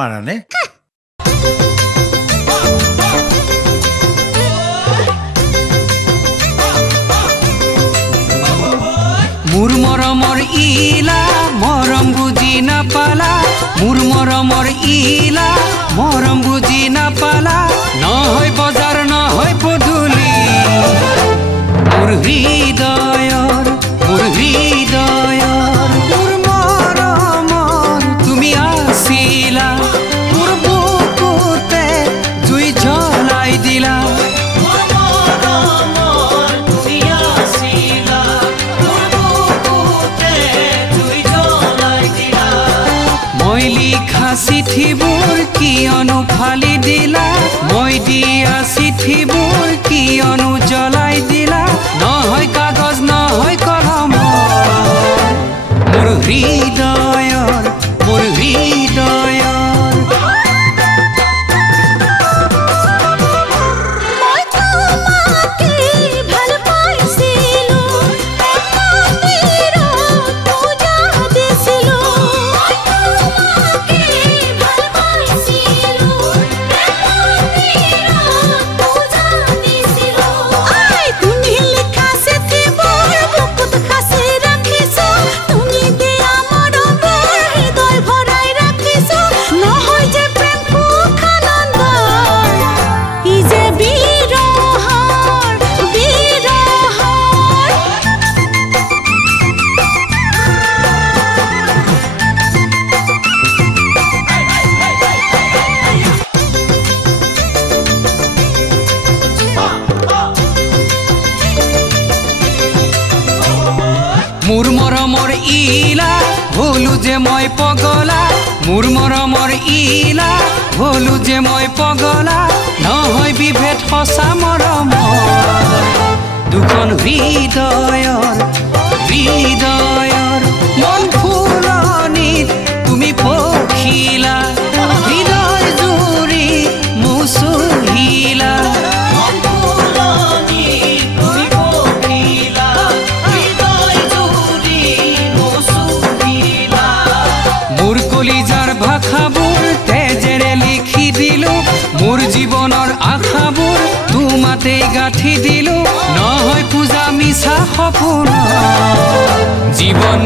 পাৰানে মোৰ মৰমৰ ইলা মৰম বুজি নাপালা মোৰ মৰমৰ ইলা মৰম বুজি নাপালা নহয় বজাৰ নহয় পদূলি মোৰ হৃদয়ৰ মোৰ মৰমৰ তুমি আছিলা মোৰ বুকুতে জুই জ্বলাই দিলা মই লিখা চিঠিবোৰ কিয়নো ফালি দিলা মই দিয়া চিঠিবোৰ কিয়নো জ্বলাই দিলা নহয় কাগজ নহয় কলম মোৰ হৃদয়ৰ মোৰ মৰমৰ ইলা হলো যে মই পগলা মোৰ মৰমৰ ইলা হলো যে মই পগলা নহয় বিভেদ সঁচা মৰমৰ দুখন হৃদয়ৰ মন ফুলনিত তুমি পখিলা হৃদয় জুৰি মুচুহিলা কলিজাৰ ভাষাবোৰ তেজেৰে লিখি দিলো মোৰ জীৱনৰ আশাবোৰ তোমাতে গাঁঠি দিলো নহয় পূজা মিছা সপোন জীৱন